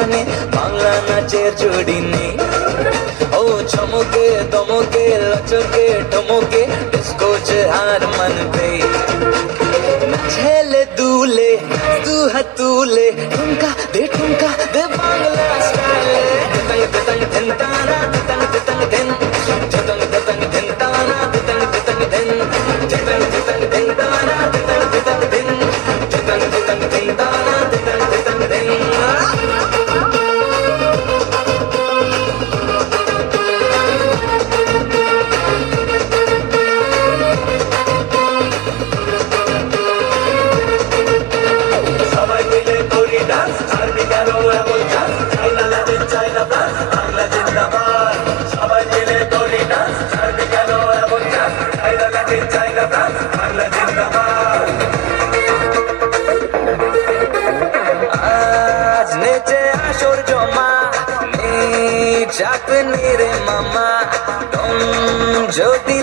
এখানে বাংলা নাচের জুড়ি নেই। ও চমকে দমকে লচকে টমকে ডিস্কো হার মানবে। ছেলে দুলে দু হাত তুলে ঠুমকা দে বাংলা স্টাইলে। দিতাং দিতাং ধিন তারা দিতাং দিতাং ধিন দিতাং দিতাং ধিন তারা দিতাং দিতাং ধিন দিতাং দিতাং ধিন তারা দিতাং দিতাং ধিন দিতাং দিতাং ধিন তারা দিতাং দিতাং ধিন। সবাই মিলে করি ডান্স ছাড়বি কেন এমন চান্স চাইনা লাগে চাইনা প্লাস বাংলা জিন্দাবাদ। সবাই মিলে করি ডান্স ছাড়বি কেন এমন চান্স চাইনা লাগে চাইনা প্লাস বাংলা জিন্দাবাদ। আজ নেচে আসর জমা নেই চাকনি রে মামা দম যদি